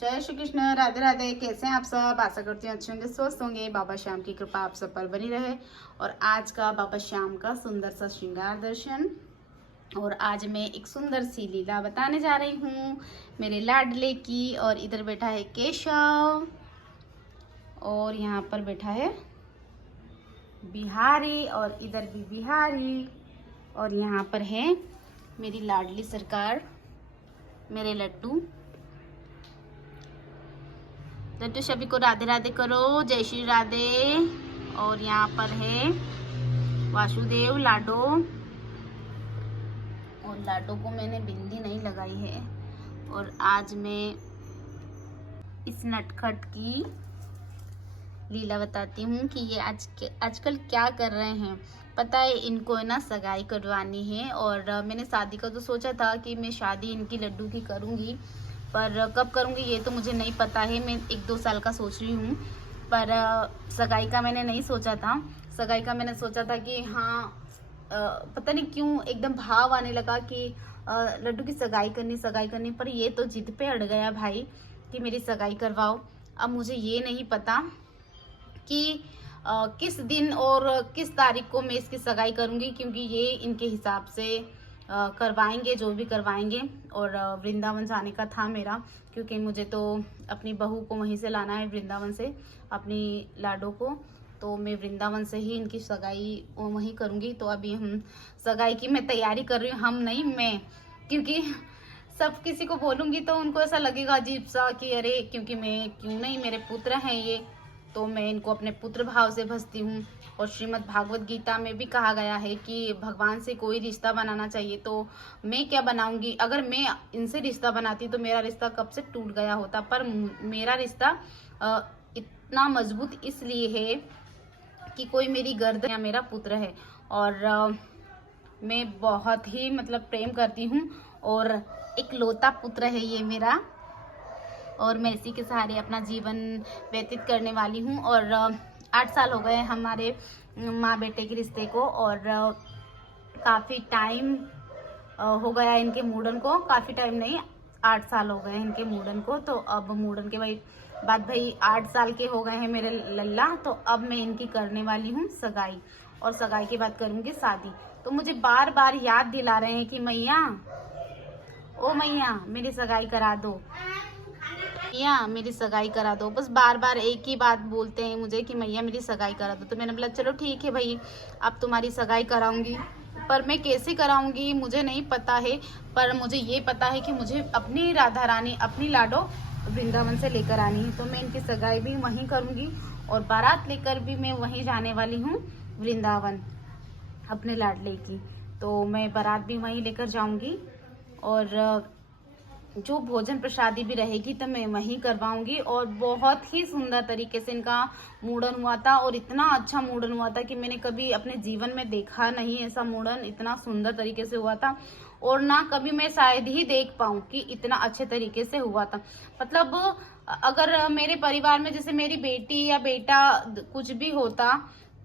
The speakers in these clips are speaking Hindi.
जय श्री कृष्ण, राधे राधे। कैसे हैं आप सब? आशा करती हूँ अच्छे होंगे, स्वस्थ होंगे। बाबा श्याम की कृपा आप सब पर बनी रहे। और आज का बाबा श्याम का सुंदर सा श्रृंगार दर्शन। और आज मैं एक सुंदर सी लीला बताने जा रही हूँ मेरे लाडले की। और इधर बैठा है केशव और यहाँ पर बैठा है बिहारी और इधर भी बिहारी। और यहाँ पर है मेरी लाडली सरकार, मेरे लड्डू। लड्डू सभी को राधे राधे करो, जय श्री राधे। और यहाँ पर है वासुदेव लाडो। और लाडो को मैंने बिंदी नहीं लगाई है। और आज मैं इस नटखट की लीला बताती हूँ कि ये आजकल क्या कर रहे हैं। पता है इनको है ना सगाई करवानी है। और मैंने शादी का तो सोचा था कि मैं शादी इनकी लड्डू की करूँगी, पर कब करूँगी ये तो मुझे नहीं पता है। मैं 1-2 साल का सोच रही हूँ, पर सगाई का मैंने नहीं सोचा था। सगाई का मैंने सोचा था कि हाँ पता नहीं क्यों एकदम भाव आने लगा कि लड्डू की सगाई करनी। पर ये तो जिद पे अड़ गया भाई कि मेरी सगाई करवाओ। अब मुझे ये नहीं पता कि किस दिन और किस तारीख को मैं इसकी सगाई करूँगी, क्योंकि ये इनके हिसाब से करवाएंगे जो भी करवाएंगे। और वृंदावन जाने का था मेरा, क्योंकि मुझे तो अपनी बहू को वहीं से लाना है, वृंदावन से अपनी लाडो को। तो मैं वृंदावन से ही इनकी सगाई वहीं करूँगी। तो अभी हम सगाई की मैं तैयारी कर रही हूँ, हम नहीं मैं, क्योंकि सब किसी को बोलूँगी तो उनको ऐसा लगेगा अजीब सा कि अरे क्योंकि मैं क्यों नहीं, मेरे पुत्र हैं ये, तो मैं इनको अपने पुत्र भाव से भजती हूँ। और श्रीमद् भागवत गीता में भी कहा गया है कि भगवान से कोई रिश्ता बनाना चाहिए, तो मैं क्या बनाऊंगी। अगर मैं इनसे रिश्ता बनाती तो मेरा रिश्ता कब से टूट गया होता। पर मेरा रिश्ता इतना मजबूत इसलिए है कि कोई मेरी गर्दन या मेरा पुत्र है। और मैं बहुत ही मतलब प्रेम करती हूँ। और एक लौता पुत्र है ये मेरा, और मैं इसी के सहारे अपना जीवन व्यतीत करने वाली हूँ। और 8 साल हो गए हमारे माँ बेटे के रिश्ते को। और काफ़ी टाइम हो गया इनके मुंडन को, काफ़ी टाइम नहीं 8 साल हो गए इनके मुंडन को। तो अब मुंडन के बाद भाई 8 साल के हो गए हैं मेरे लल्ला। तो अब मैं इनकी करने वाली हूँ सगाई, और सगाई के बाद करूँगी शादी। तो मुझे बार बार याद दिला रहे हैं कि मैया, ओ मैया मेरी सगाई करा दो, मैया मेरी सगाई करा दो। बस बार बार एक ही बात बोलते हैं मुझे कि मैया मेरी सगाई करा दो। तो मैंने बोला चलो ठीक है भाई, अब तुम्हारी सगाई कराऊंगी। पर मैं कैसे कराऊंगी मुझे नहीं पता है। पर मुझे ये पता है कि मुझे अपनी राधा रानी, अपनी लाडो वृंदावन से लेकर आनी है। तो मैं इनकी सगाई भी वहीं करूँगी और बारात लेकर भी मैं वहीं जाने वाली हूँ वृंदावन अपने लाडले की। तो मैं बारात भी वहीं लेकर जाऊँगी। और जो भोजन प्रसादी भी रहेगी तो मैं वहीं करवाऊंगी। और बहुत ही सुंदर तरीके से इनका मुंडन हुआ था। और इतना अच्छा मुंडन हुआ था कि मैंने कभी अपने जीवन में देखा नहीं ऐसा मुंडन, इतना सुंदर तरीके से हुआ था। और ना कभी मैं शायद ही देख पाऊँ कि इतना अच्छे तरीके से हुआ था। मतलब अगर मेरे परिवार में जैसे मेरी बेटी या बेटा कुछ भी होता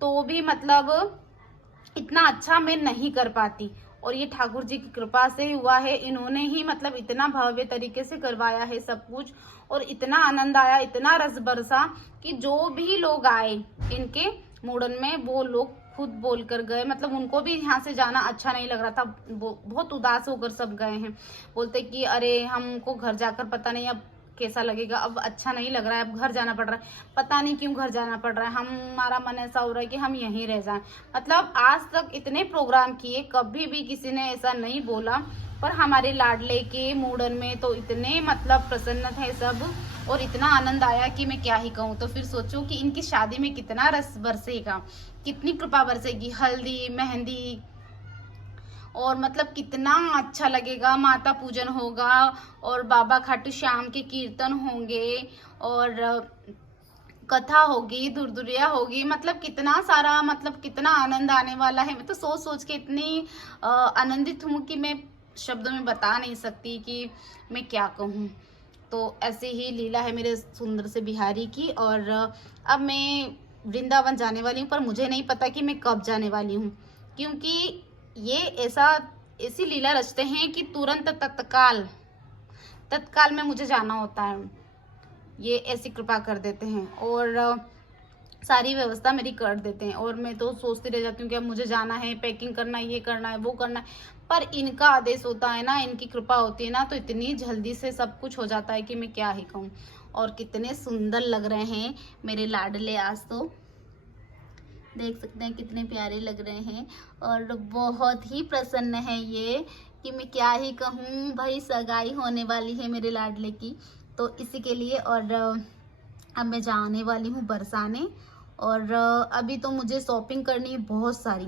तो भी मतलब इतना अच्छा मैं नहीं कर पाती। और ये ठाकुर जी की कृपा से हुआ है, इन्होंने ही मतलब इतना भव्य तरीके से करवाया है सब कुछ। और इतना आनंद आया, इतना रस बरसा कि जो भी लोग आए इनके मुंडन में वो लोग खुद बोल कर गए। मतलब उनको भी यहाँ से जाना अच्छा नहीं लग रहा था, बहुत उदास होकर सब गए हैं। बोलते कि अरे हमको घर जाकर पता नहीं अब कैसा लगेगा, अब अच्छा नहीं लग रहा है, अब घर जाना पड़ रहा है। पता नहीं क्यों घर जाना पड़ रहा है, हमारा मन ऐसा हो रहा है कि हम यहीं रह जाएं। मतलब आज तक इतने प्रोग्राम किए, कभी भी किसी ने ऐसा नहीं बोला। पर हमारे लाडले के मुंडन में तो इतने मतलब प्रसन्न थे सब, और इतना आनंद आया कि मैं क्या ही कहूँ। तो फिर सोचो कि इनकी शादी में कितना रस बरसेगा, कितनी कृपा बरसेगी। हल्दी मेहंदी, और मतलब कितना अच्छा लगेगा। माता पूजन होगा और बाबा खाटू श्याम के कीर्तन होंगे, और कथा होगी, दुर्दुरिया होगी। मतलब कितना सारा, मतलब कितना आनंद आने वाला है। मैं तो सोच सोच के इतनी आनंदित हूँ कि मैं शब्दों में बता नहीं सकती कि मैं क्या कहूँ। तो ऐसे ही लीला है मेरे सुंदर से बिहारी की। और अब मैं वृंदावन जाने वाली हूँ, पर मुझे नहीं पता कि मैं कब जाने वाली हूँ, क्योंकि ये ऐसी लीला रचते हैं कि तुरंत तत्काल में मुझे जाना होता है। ये ऐसी कृपा कर देते हैं और सारी व्यवस्था मेरी कर देते हैं। और मैं तो सोचती रह जाती हूँ कि अब मुझे जाना है, पैकिंग करना है, ये करना है, वो करना है, पर इनका आदेश होता है ना, इनकी कृपा होती है ना, तो इतनी जल्दी से सब कुछ हो जाता है कि मैं क्या ही कहूँ। और कितने सुंदर लग रहे हैं मेरे लाडले, आज तो देख सकते हैं कितने प्यारे लग रहे हैं और बहुत ही प्रसन्न है ये कि मैं क्या ही कहूँ भाई, सगाई होने वाली है मेरे लाडले की, तो इसी के लिए। और अब मैं जाने वाली हूँ बरसाने और अभी तो मुझे शॉपिंग करनी है बहुत सारी।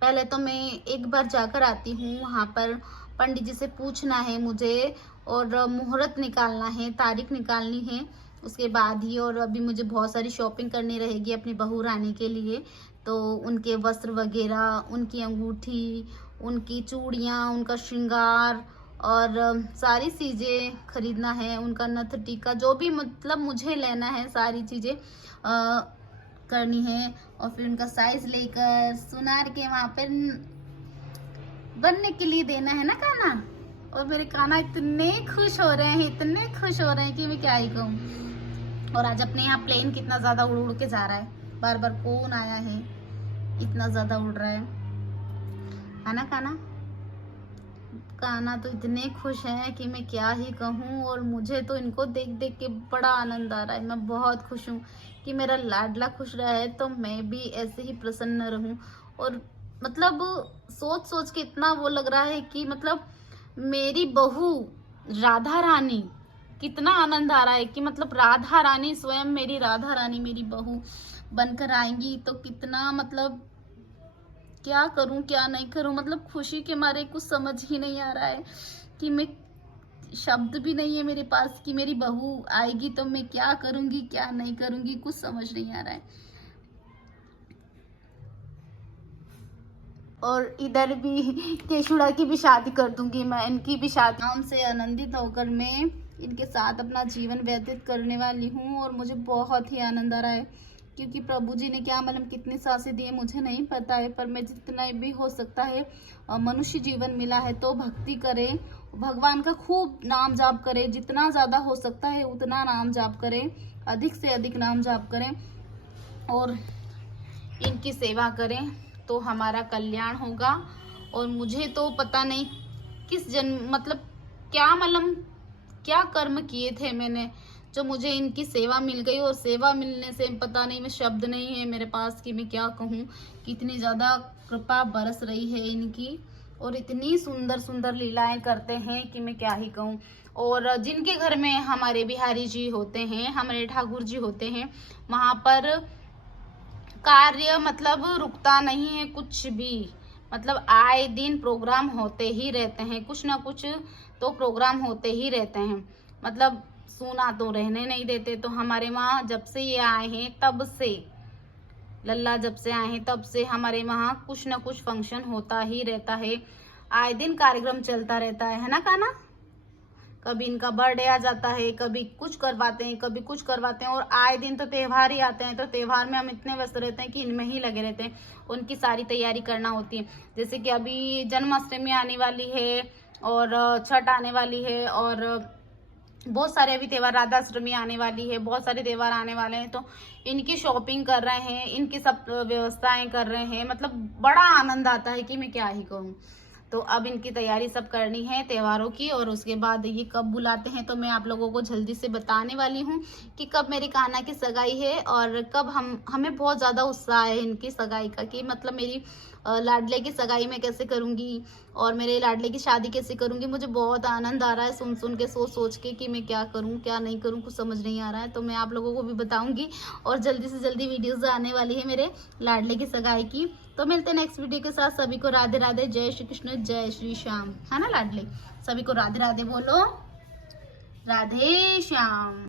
पहले तो मैं एक बार जाकर आती हूँ, वहाँ पर पंडित जी से पूछना है मुझे और मुहूर्त निकालना है, तारीख निकालनी है उसके बाद ही। और अभी मुझे बहुत सारी शॉपिंग करनी रहेगी अपनी बहू रानी के लिए, तो उनके वस्त्र वगैरह, उनकी अंगूठी, उनकी चूड़ियाँ, उनका श्रृंगार और सारी चीज़ें खरीदना है, उनका नथ टीका, जो भी मतलब मुझे लेना है सारी चीज़ें करनी है। और फिर उनका साइज लेकर सुनार के वहाँ पर बनने के लिए देना है ना काना। और मेरे काना इतने खुश हो रहे हैं, इतने खुश हो रहे हैं कि मैं क्या ही कहूँ। और आज अपने यहाँ प्लेन कितना ज़्यादा उड़ उड़ के जा रहा है, बार बार कौन आया है, इतना ज़्यादा उड़ रहा है ना काना। काना तो इतने खुश हैं कि मैं क्या ही कहूँ। और मुझे तो इनको देख देख के बड़ा आनंद आ रहा है, मैं बहुत खुश हूँ कि मेरा लाडला खुश रहा है तो मैं भी ऐसे ही प्रसन्न रहूँ। और मतलब सोच सोच के इतना वो लग रहा है कि मतलब मेरी बहू राधा रानी, कितना आनंद आ रहा है कि मतलब राधा रानी स्वयं, मेरी राधा रानी मेरी बहू बनकर आएंगी, तो कितना मतलब क्या करूं क्या नहीं करूं, मतलब खुशी के मारे कुछ समझ ही नहीं आ रहा है कि मैं, शब्द भी नहीं है मेरे पास कि मेरी बहू आएगी तो मैं क्या करूंगी क्या नहीं करूंगी, कुछ समझ नहीं आ रहा है। और इधर भी केशुड़ा की भी शादी कर दूंगी मैं, इनकी भी शादी, आराम से आनंदित होकर मैं इनके साथ अपना जीवन व्यतीत करने वाली हूँ। और मुझे बहुत ही आनंद आ रहा है क्योंकि प्रभु जी ने क्या मालूम कितनी सांसें दी है मुझे नहीं पता है, पर मैं जितना भी हो सकता है, मनुष्य जीवन मिला है तो भक्ति करे, भगवान का खूब नाम जाप करे, जितना ज़्यादा हो सकता है उतना नाम जाप करें, अधिक से अधिक नाम जाप करें और इनकी सेवा करें तो हमारा कल्याण होगा। और मुझे तो पता नहीं किस जन्म मतलब क्या मालूम क्या कर्म किए थे मैंने, जो मुझे इनकी सेवा मिल गई। और सेवा मिलने से पता नहीं, मैं शब्द नहीं है मेरे पास कि मैं क्या कहूँ, कितनी ज़्यादा कृपा बरस रही है इनकी और इतनी सुंदर सुंदर लीलाएं करते हैं कि मैं क्या ही कहूँ। और जिनके घर में हमारे बिहारी जी होते हैं, हमारे ठाकुर जी होते हैं, वहाँ पर कार्य मतलब रुकता नहीं है कुछ भी, मतलब आए दिन प्रोग्राम होते ही रहते हैं, कुछ ना कुछ तो प्रोग्राम होते ही रहते हैं, मतलब सुना तो रहने नहीं देते। तो हमारे वहाँ जब से ये आए हैं तब से, लल्ला जब से आए हैं तब से हमारे वहाँ कुछ ना कुछ फंक्शन होता ही रहता है, आए दिन कार्यक्रम चलता रहता है ना काना। कभी इनका बर्थडे आ जाता है, कभी कुछ करवाते हैं, कभी कुछ करवाते हैं, और आए दिन तो त्यौहार ही आते हैं, तो त्यौहार में हम इतने व्यस्त रहते हैं कि इनमें ही लगे रहते हैं, उनकी सारी तैयारी करना होती है। जैसे कि अभी जन्माष्टमी आने वाली है और छठ आने वाली है और बहुत सारे अभी त्यौहार, राधाष्टमी आने वाली है, बहुत सारे त्यौहार आने वाले हैं, तो इनकी शॉपिंग कर रहे हैं, इनकी सब व्यवस्थाएं कर रहे हैं, मतलब बड़ा आनंद आता है कि मैं क्या ही कहूँ। तो अब इनकी तैयारी सब करनी है त्योहारों की, और उसके बाद ये कब बुलाते हैं तो मैं आप लोगों को जल्दी से बताने वाली हूँ कि कब मेरी कान्हा की सगाई है और कब हमें बहुत ज़्यादा उत्साह है इनकी सगाई का, कि मतलब मेरी लाडले की सगाई में कैसे करूँगी और मेरे लाडले की शादी कैसे करूँगी। मुझे बहुत आनंद आ रहा है सुन सुन के, सोच सोच के कि मैं क्या करूँ क्या नहीं करूँ, कुछ समझ नहीं आ रहा है। तो मैं आप लोगों को भी बताऊँगी और जल्दी से जल्दी वीडियोज़ आने वाली है मेरे लाडले की सगाई की। तो मिलते हैं नेक्स्ट वीडियो के साथ। सभी को राधे राधे, जय श्री कृष्ण, जय श्री श्याम, है ना लाडले। सभी को राधे राधे बोलो, राधे श्याम।